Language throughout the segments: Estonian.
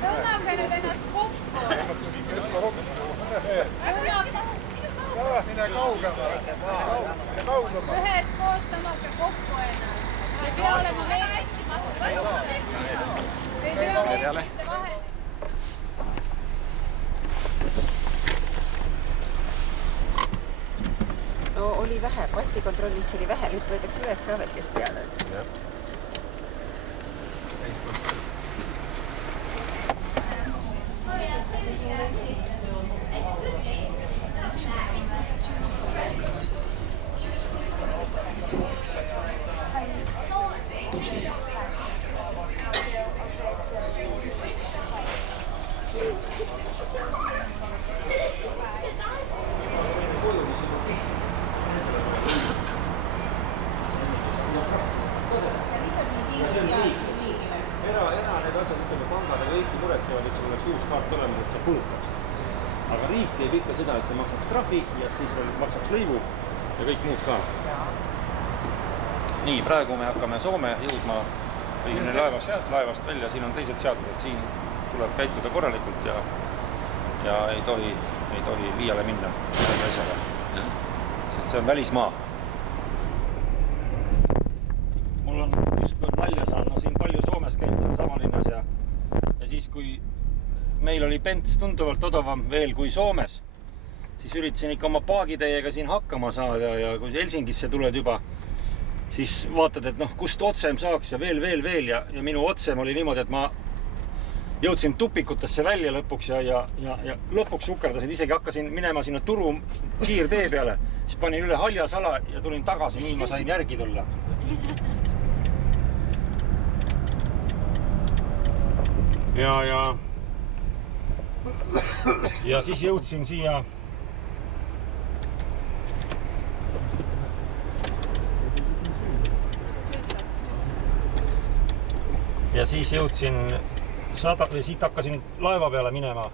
Tõmmake nüüd ennast kokku. Mine kaugemale. Ühes koos tõmmake kokku ennast. Ei pea olema meetriste vahel. No oli vähe, passikontrollist oli vähe, nüüd võetakse üles ka veel, kes peale. Need asjad ütleme pangad ja kõiki muretsevad, et sul oleks uus kaart olema, et sa kulutaks. Aga riik teeb ikka seda, et sa maksaks trahvi ja siis veel maksaks lõivu ja kõik muud ka. Nii, praegu me hakkame Soome jõudma laevast välja. Siin on teised seadused, siin tuleb käituda korralikult ja ei tohi liiale minna selle asjaga. Sest see on välismaa. Mul on ükskord nalja saanud, siin palju Soomes käinud seal samalinnas ja siis, kui meil oli Pents tunduvalt odavam veel kui Soomes, siis üritasin ikka oma paagitäiega siin hakkama saada ja kui Helsingisse tuled juba, siis vaatad, et kust otsem saaks ja veel ja minu otsem oli niimoodi, et ma jõudsin tupikutesse välja lõpuks ja lõpuks sukerdasin, isegi hakkasin minema sinna Turu kiirtee peale, siis panin üle Haljasala ja tulin tagasi, nii ma sain järgi tulla. Ja siis jõudsin siia siit hakkasin laeva peale minema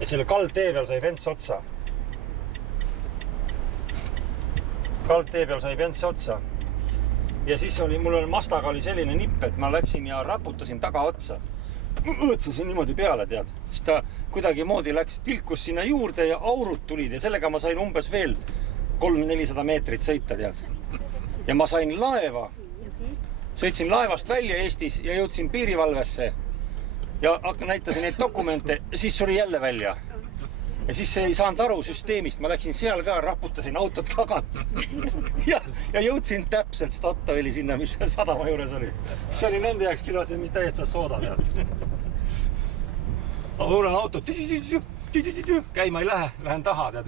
ja selle kaldtee peal sai Pents otsa. Ja siis mul Mastaga oli selline nipp, et ma läksin ja raputasin taga otsa. Õõtsusin niimoodi peale, tead. Siis ta kuidagi moodi tilkus sinna juurde ja aurud tulid ja sellega ma sain umbes veel 300-400 meetrit sõita, tead. Ja ma sain laeva. Sõitsin laevast välja Eestis ja jõudsin piirivalvesse ja näitasin neid dokumente ja siis suri jälle välja. Ja siis ei saanud aru süsteemist, ma läksin seal ka, raputasin autot tagant ja jõudsin täpselt Statoili sinna, mis sadama juures oli. See oli nende jaoks kilosid, mis täiesti sooda, tead. Mul on auto, käima ei lähen taha, tead.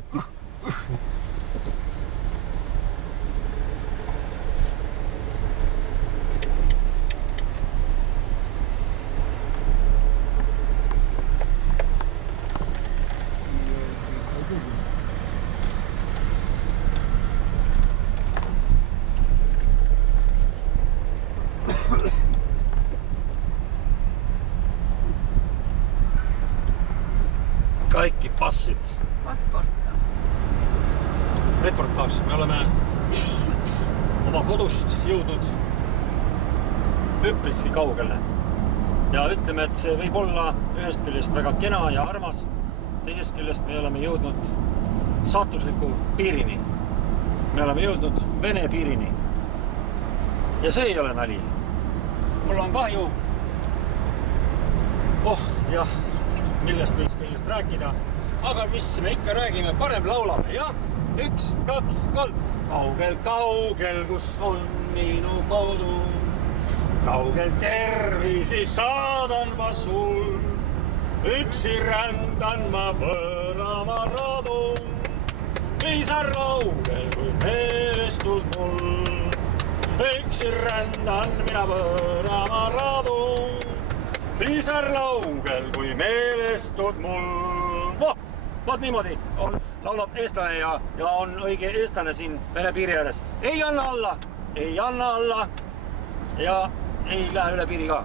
Kaikki passit. Passportta. Reportaas. Me oleme oma kodust jõudnud üpriski kaugele. Ja ütleme, et see võib olla ühest küljest väga kena ja armas. Teisest küljest me oleme jõudnud saatusliku piirini. Me oleme jõudnud Vene piirini. Ja see ei ole nali. Mul on kahju. Jah. Millest võiks kõigest rääkida, aga mis me ikka räägime, parem laulame, jah? 1, 2, 3. Kaugel, kaugel, kus on minu kodu, kaugel tervisi saadan ma sul, üksi rändan ma võõrama radu, pisar raugel, kui meelestult mul, üksi rändan mina võõrama radu, pisar laugel, kui meelestud mul. Vaat niimoodi laulab eestlane ja on õige eestlane siin Vene piiri ääres. Ei anna alla ja ei lähe üle piiri ka.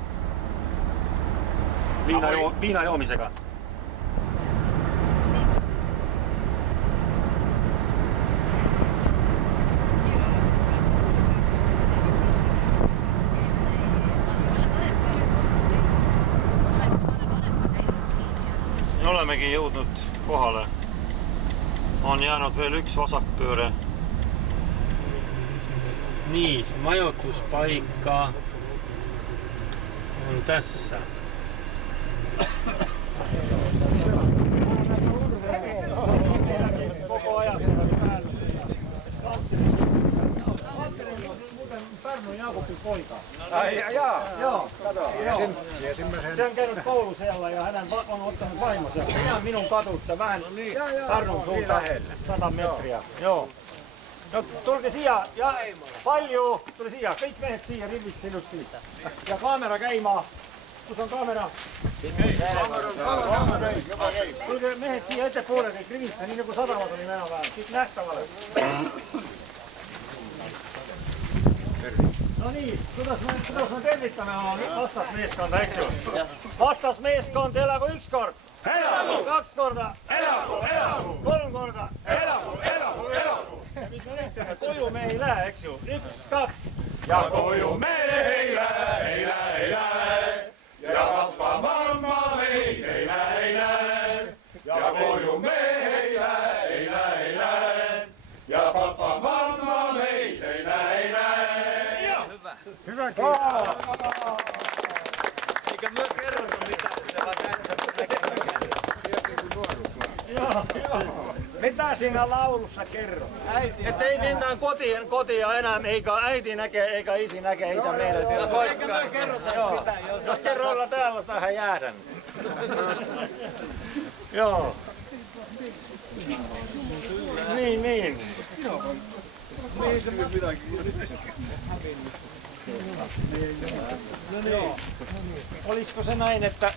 Viina joomisega. olemegi jõudnud kohale. On jäänud veel üks vasakpööre. Nii, majutuspaika on tässä. Koko ajan Pärnu Jaakobin poika. Joo. Se on käynyt koulu siellä ja hän on ottanut vaimo siellä. Ihan minun katutta vähän Pärnun suuntaan 100 metriä. Joo. No tulge siia ja palju tuli siia. Kõik mehed siia rivissä ilusti. Ja kaamera käima. Kus on kaamera? Tulge mehed siia ettepoole kõik rivissä, niin kuin sadamat oli enää Sitten nähtävälle. No niin, kuidas me tervittämme vastasmeeskonda, eks ju? Vastasmeeskond, elagu üks kord! Elagu! 2 korda! Elagu! 3 korda! Elagu! Ja mis me nüüd teeme? Koju me ei lähe, eks ju? 1, 2! Ja koju me ei lähe! Ja papa mamma meid ei lähe! Ja koju me ei lähe! Ja papa mamma meid ei lähe! Hyvä kiitos. Eikä myö kerrota mitä se vaan Mitä siinä laulussa kerrot? Että ei mennään kotiin enää, eikä äiti näkee, eikä isi näkee, eikä meidän. Eikä myö kerrota mitään. Jos kerroilla täällä tähän jäädän. Joo. Niin. Olisiko se näin, että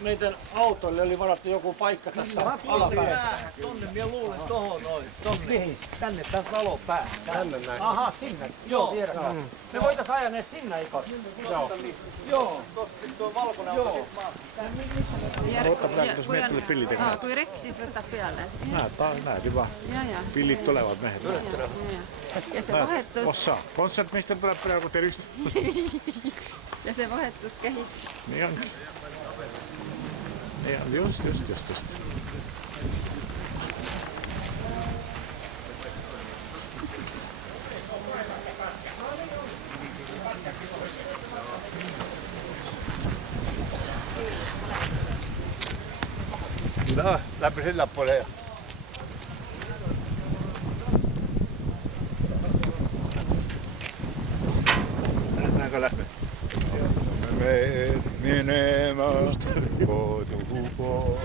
meidän autolle oli varattu joku paikka tässä alapäässä? Tonne minä luulen tohon noin. Mihin? Tänne tästä valon päähän. Tänne näin. Aha, sinne. Joo, tiedän. Me voitais ajaa ne sinne ikon. Joo. Tuo valkoinen auto. Kui rekk, siis võtab peale. Näet juba. Pillid tulevad mehed. Ja see vahetus... Ossa, kontsertmeister tuleb praegu tervist. Ja see vahetus käis. Nii on. Just. No, läpi sillä puolella. Lähdetäänkö läpi? Me menemään kotupuolelle.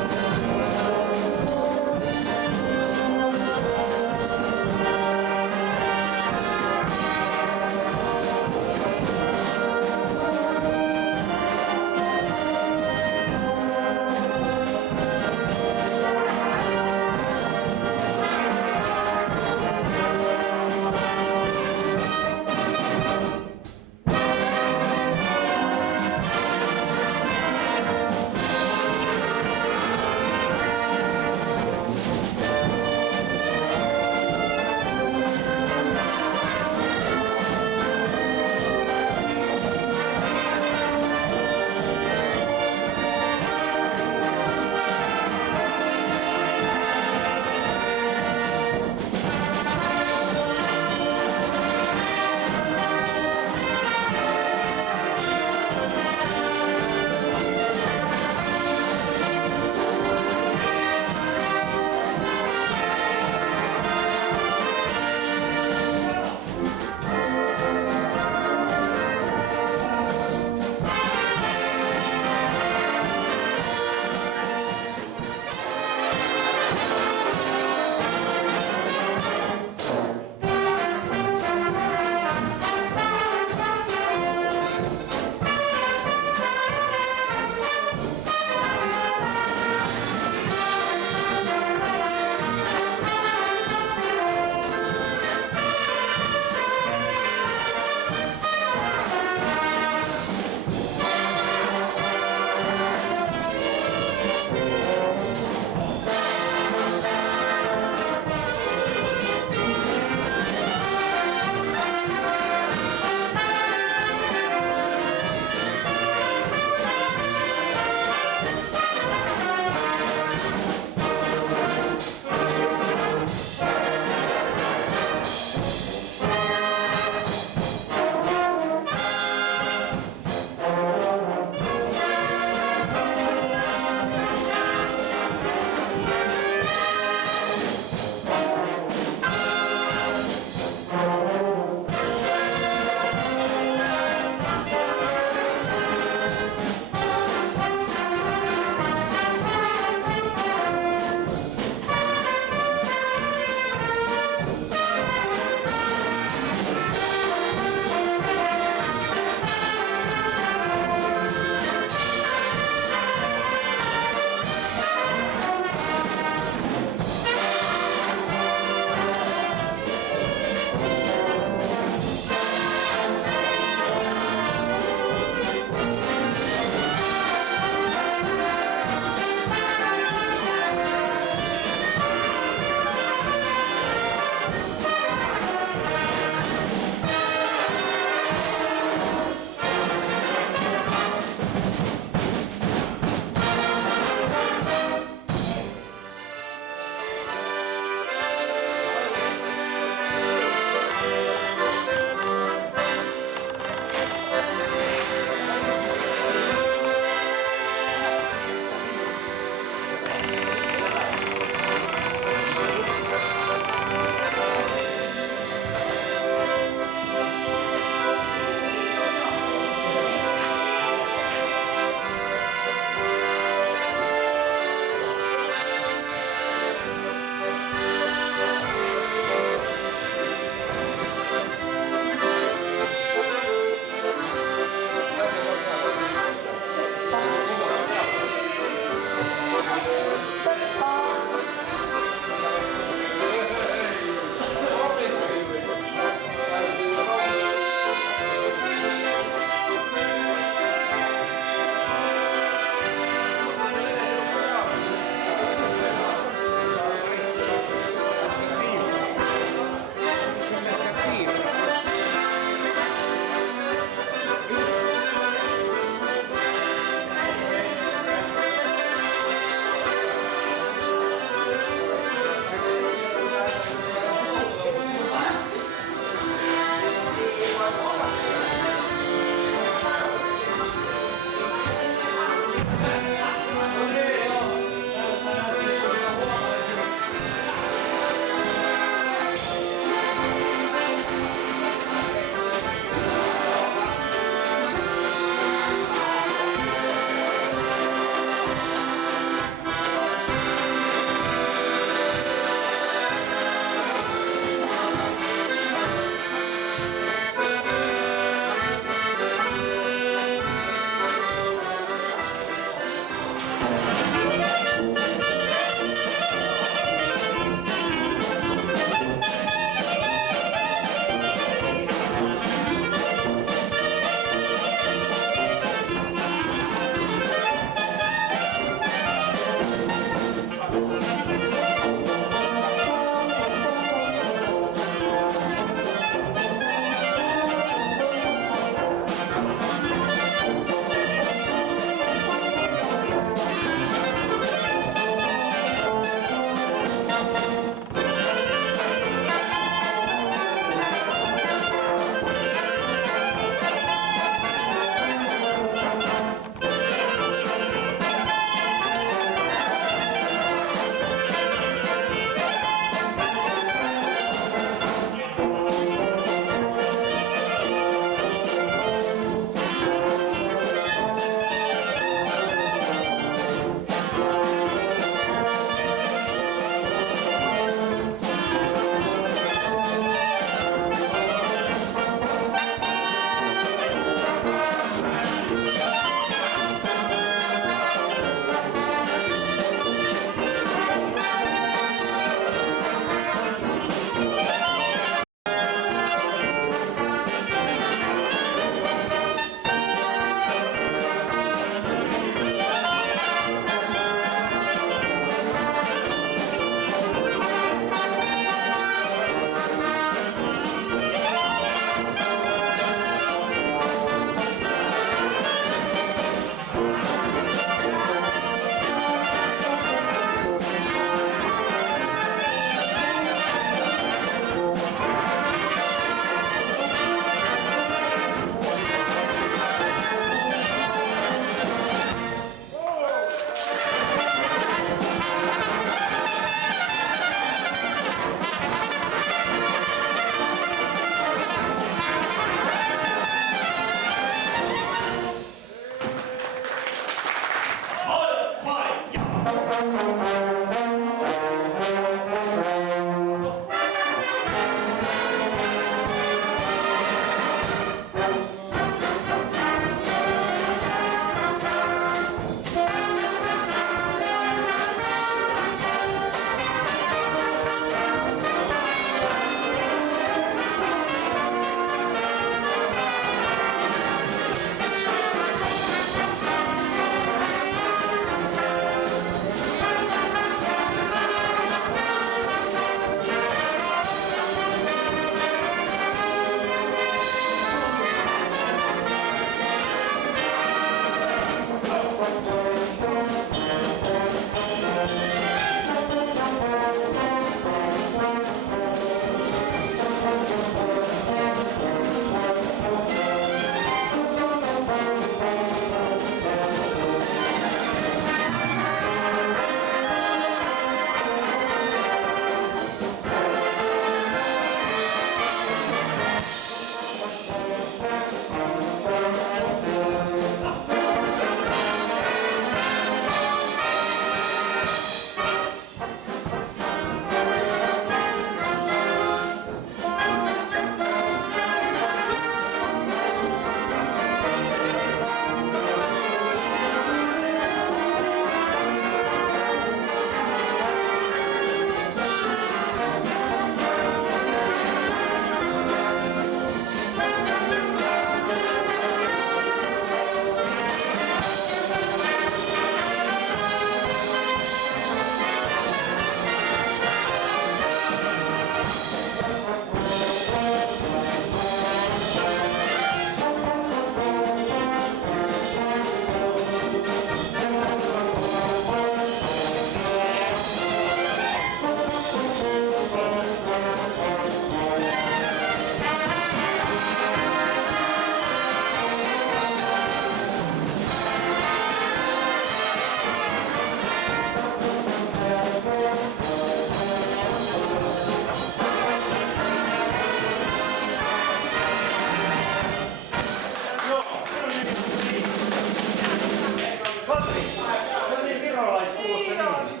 Katri, se on niin virolaiskuulosta nimi.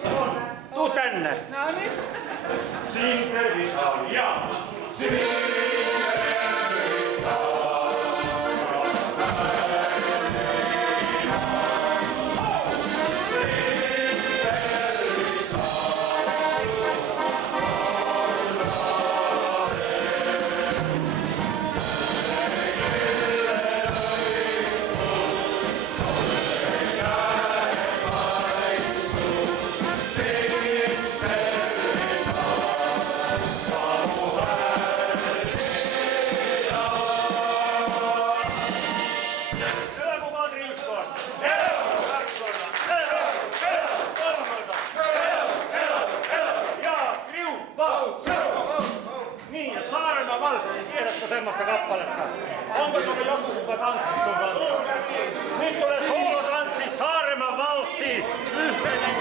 Tuu tänne. No niin. Sinter Italia. Niin, ja Saaremaa valssi, tiedätkö semmoista kappaletta? Onko sulla joku, kuka tanssi sun kanssa? Nyt tulee soolotanssi, Saaremaa valssi, yhteinen.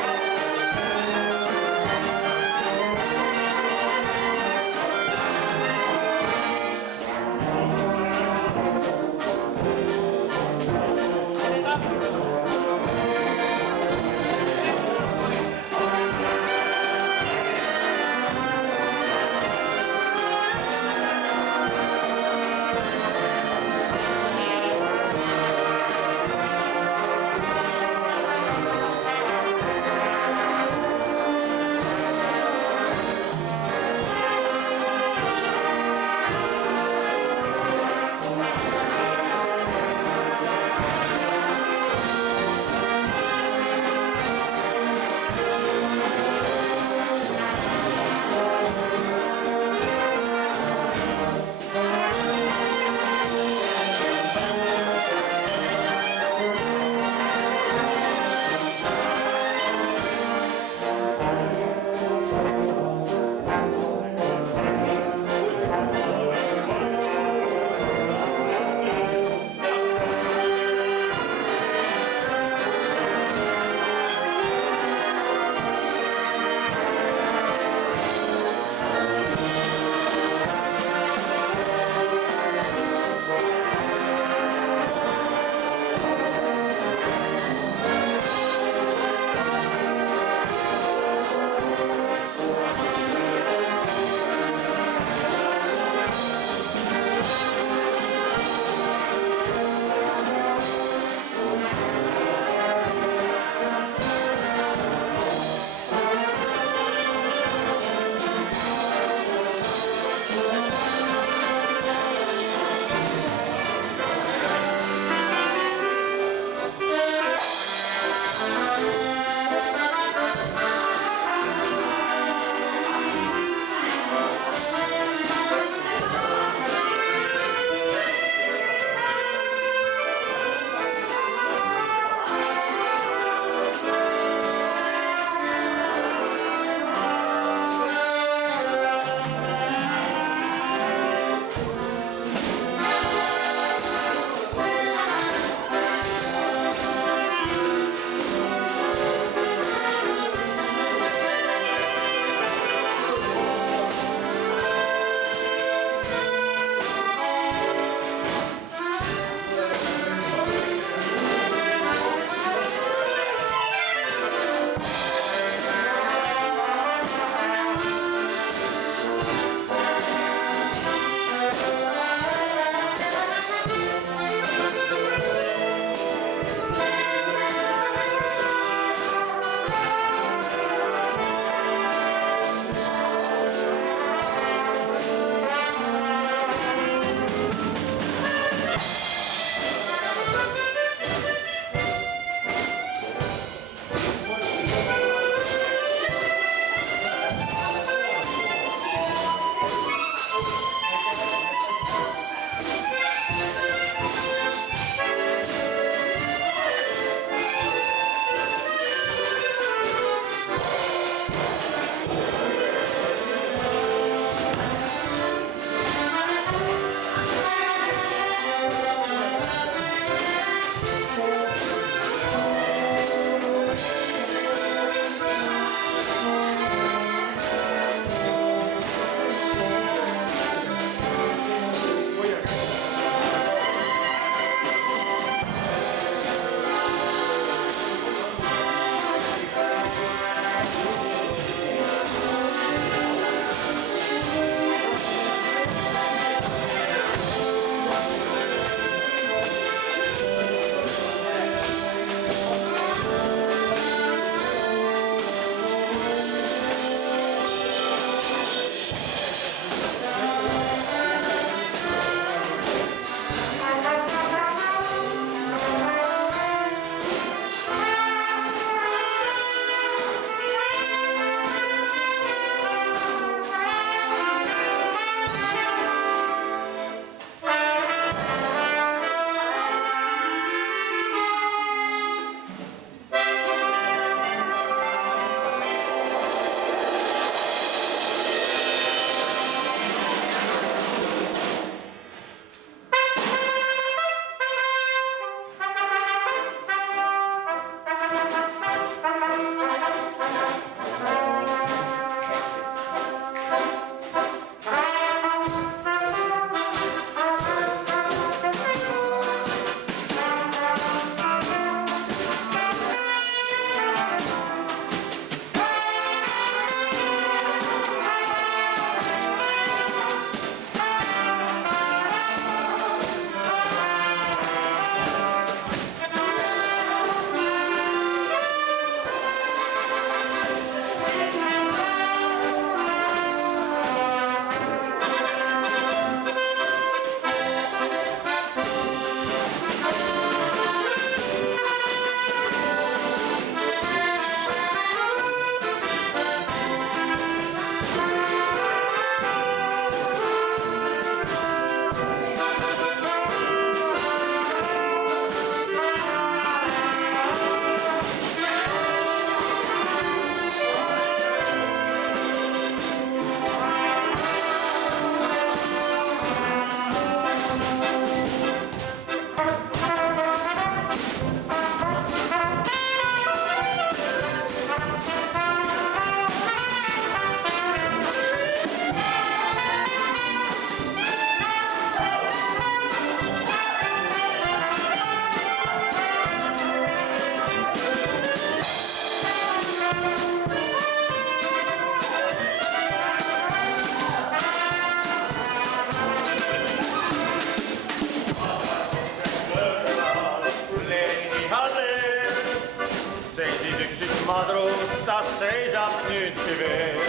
Üks madrustas seisab nüüdki veel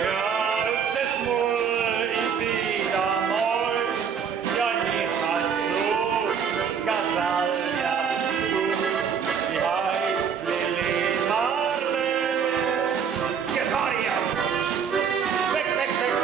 ja ütles mul Ipida moj ja nihatšu skazal ja tu i hajst lili marle. Get harja! Vek, vek, vek!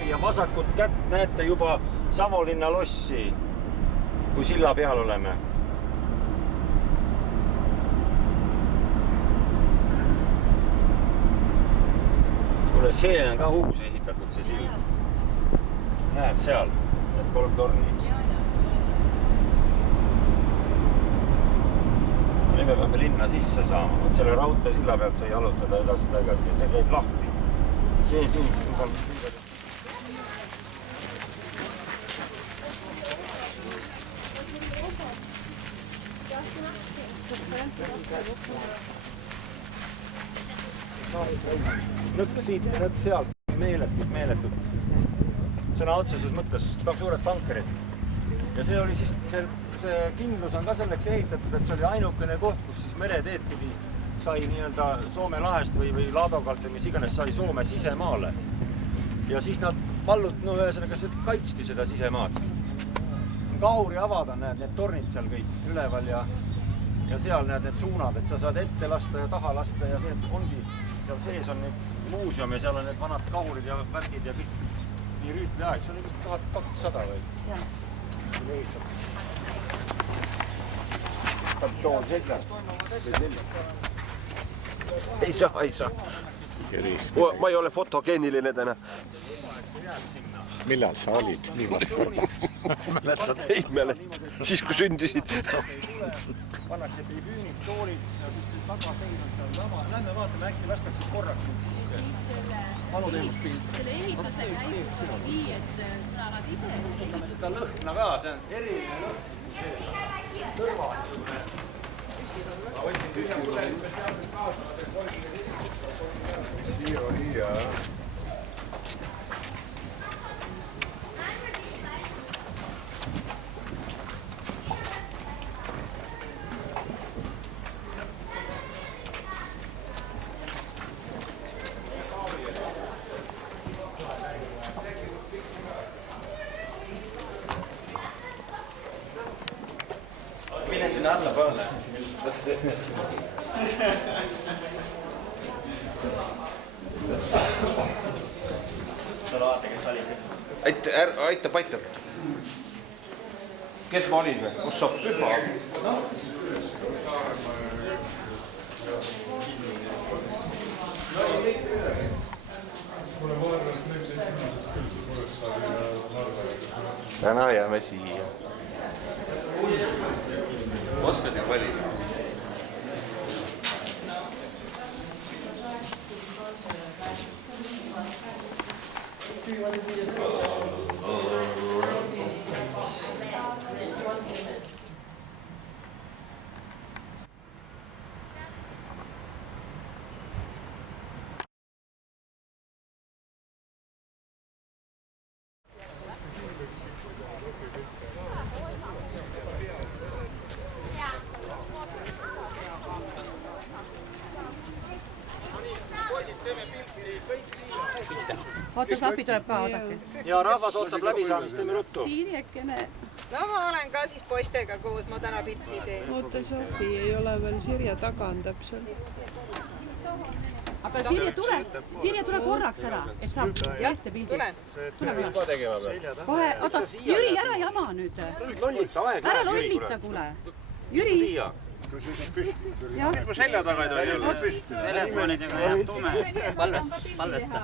läbi ja vasakut kätt näete juba Savolinna lossi, kui silla peal oleme. Kuule, see on ka uus ehitatud, see sild. Näed seal, need 3 torni. Nüüd me peame linna sisse saama. Võt selle raudtee silla pealt sai jalutada edasi tagasi ja see käib lahti. See sild on Lõks siit, lõks sealt, meeletut. Sõna otseses mõttes suured tankerid. Ja see oli siis, see kindlus on ka selleks ehitatud, et see oli ainukene koht, kus siis mereteed pidi sai nii-öelda Soome lahest või Laadokalt või mis iganes sai Soome sisemaale. Ja siis nad ühesõnaga kaitsti seda sisemaad. Kahuri avada, näed, need tornid seal kõik üleval ja seal näed need suunad, et sa saad ette lasta ja taha lasta ja see ongi, seal sees on nüüd muuseum ja seal on need vanad kahurid ja värgid ja kõik nii rüütli aeg. See on vist 1200 või? Jah. Ei saa. Ma ei ole fotogeeniline täna. Millal sa olid viimast korda? Mäletad, ei mäleta. Siis kui sündisid. Pannakse tribüünid, toolid ja siis tagaseid on seal lama. Lähme vaatame, äkki lastakse korraks nüüd sisse. Selle ehituse käigus on nii, et nad ise Võtame seda lõhna ka, see on eriline lõhn. Kõrva. Mine sinna alla peale. Vaata, kes oli. Aitab. Kes ma olin või? Kus saab küma? Täna jääme siia. Oskasin valida. Oota, Sapi tuleb ka, oodake. Ja rahvas ootab läbisaamist, teeme ruttu. Siirjekene. No ma olen ka siis poistega koos, ma täna pilti teen. Oota, Sapi ei ole veel, Sirje tagandab seal. Aga Sirje tule korraks ära, et saab teiste pildis. Mis ma tegema peal? Kohe, oota, Jüri, ära jama nüüd. Lollita aeg. Ära lollita, kuule. Jüri. Siia. Mis mu selja taga ei tohi olla? Telefonidega jääb tume. Palleta.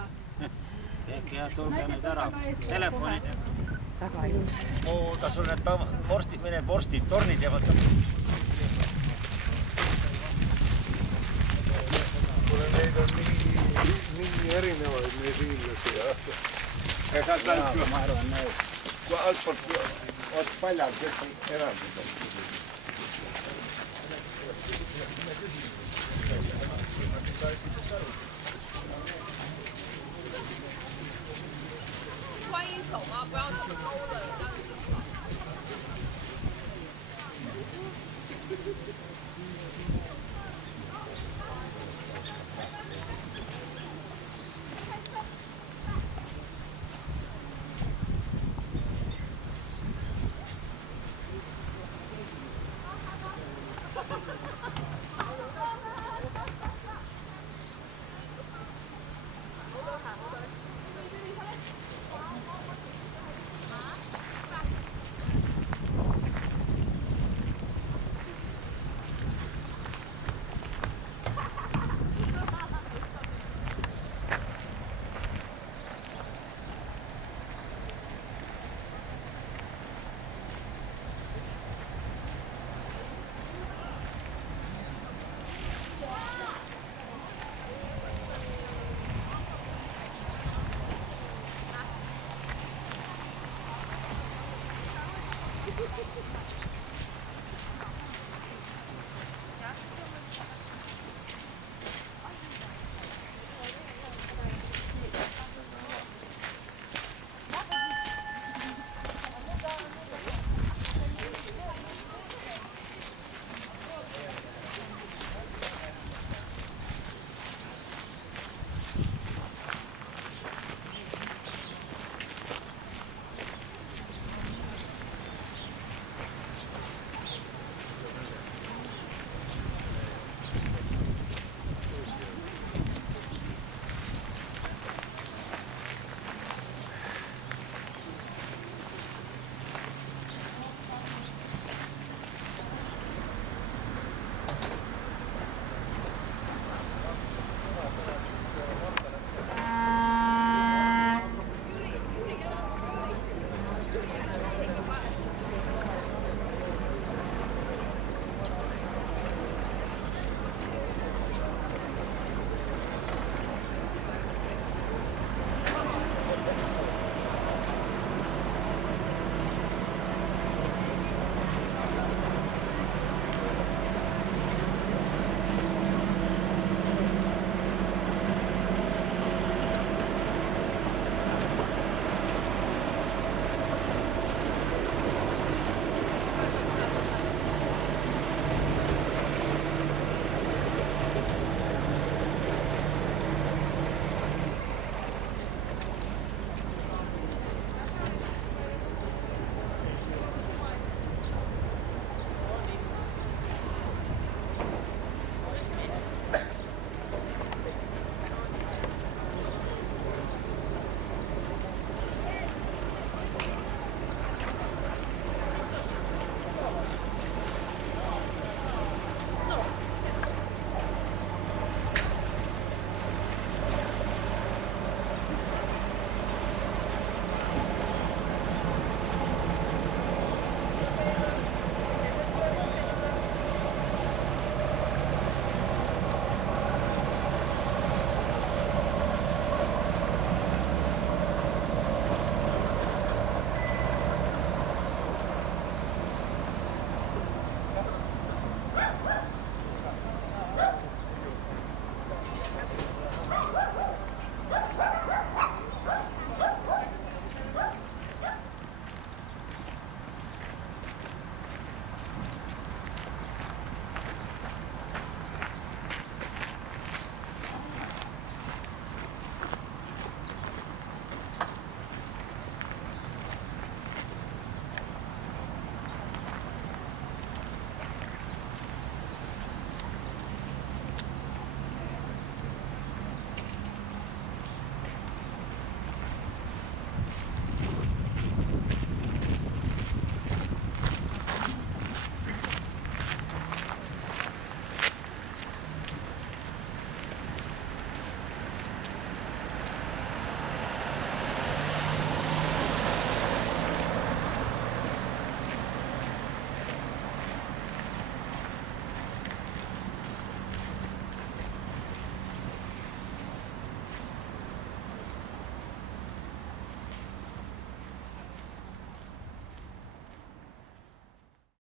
Ehk jah, tulge nüüd ära. Telefonidega. Väga ilus. Oota, sul need vorstid, tornid ja võtab. Kuule, neid on nii erinevaid neid hiinlasi. Ma arvan, need. Kui altpoolt oot paljad, kes on erandid.